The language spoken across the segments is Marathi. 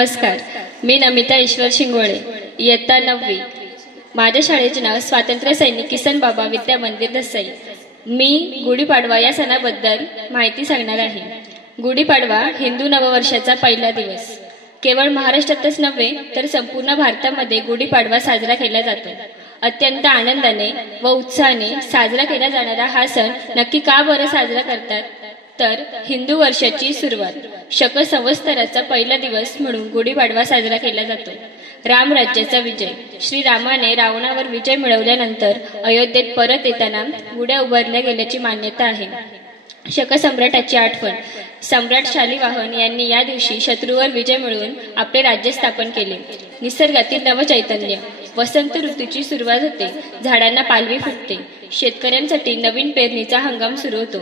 नमस्कार, मी नमिता ईश्वर शिंगोळे, इयत्ता 9वी। माझ्या शाळेचे नाव स्वातंत्र्य सैनिक किसन बाबा विद्या मंदिर दसई। मी गुढीपाडवा या सणाबद्दल माहिती सांगणार आहे। गुढीपाडवा हिंदू नववर्षाचा पहिला दिवस। केवळ महाराष्ट्रातच नव्हे तर संपूर्ण भारतामध्ये गुढीपाडवा साजरा केला जातो। अत्यंत आनंदाने व उत्साहाने साजरा केला जाणारा हा सण नक्की का बरं साजरा करतात तर हिंदू वर्षाची सुरुवात शक संवत्सराचा पहिला दिवस म्हणून गुढीपाडवा साजरा केला जातो। राम राज्याचा विजय, श्री रामाने रावणावर विजय मिळवल्यानंतर अयोध्येत परत येताना गुढ्या उभारल्या गेल्याची मान्यता आहे। शक सम्राटाची आठवण, सम्राट शालिवाहन यांनी या दिवशी शत्रूवर विजय मिळवून आपले राज्य स्थापन केले। निसर्गातील नवचैतन्य, वसंत ऋतूची सुरुवात होते, झाडांना पालवी फुटते, शेतकऱ्यांसाठी नवीन पेरणीचा हंगाम सुरू होतो।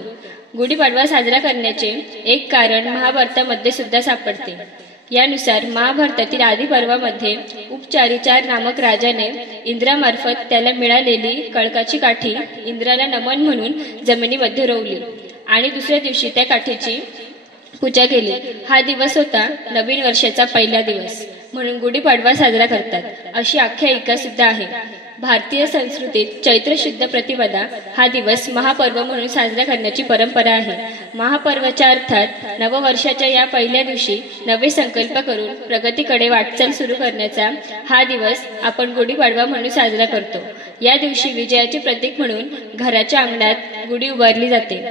गुढीपाडवा साजरा करण्याचे एक कारण महाभारतामध्ये सुद्धा सापडते। यानुसार महाभारतातील आदी पर्वामध्ये उपचारिचार नामक राजाने इंद्रामार्फत त्याला मिळालेली कळकाची काठी इंद्राला नमन म्हणून जमिनीमध्ये रोवली आणि दुसऱ्या दिवशी त्या काठीची पूजा केली। हा दिवस होता नवीन वर्षाचा पहिला दिवस, म्हणून गुढीपाडवा साजरा करतात अशी आख्यायिका सुद्धा आहे। भारतीय संस्कृतीत चैत्र शुद्ध प्रतिपदा हा दिवस महापर्व म्हणून साजरा करण्याची परंपरा आहे। महापर्वाच्या अर्थात नववर्षाच्या या पहिल्या दिवशी नवे संकल्प करून प्रगतीकडे वाटचाल सुरू करण्याचा हा दिवस आपण गुढीपाडवा म्हणून साजरा करतो। या दिवशी विजयाचे प्रतीक म्हणून घराच्या अंगणात गुढी उभारली जाते।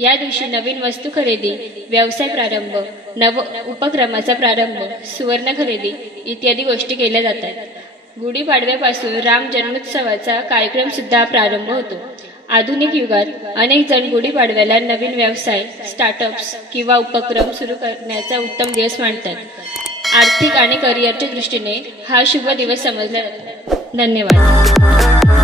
या दिवशी नवीन वस्तू खरेदी, व्यवसाय प्रारंभ, नव उपक्रमाचा प्रारंभ, सुवर्ण खरेदी इत्यादी गोष्टी केल्या जातात। गुढीपाडव्यापासून राम जन्मोत्सवाचा कार्यक्रम सुद्धा प्रारंभ होतो। आधुनिक युगात अनेक जण गुढीपाडव्याला नवीन व्यवसाय, स्टार्टअप्स किंवा उपक्रम सुरू करण्याचा उत्तम दिवस मानतात। आर्थिक आणि करिअरच्या दृष्टीने हा शुभ दिवस समजला जातो। धन्यवाद।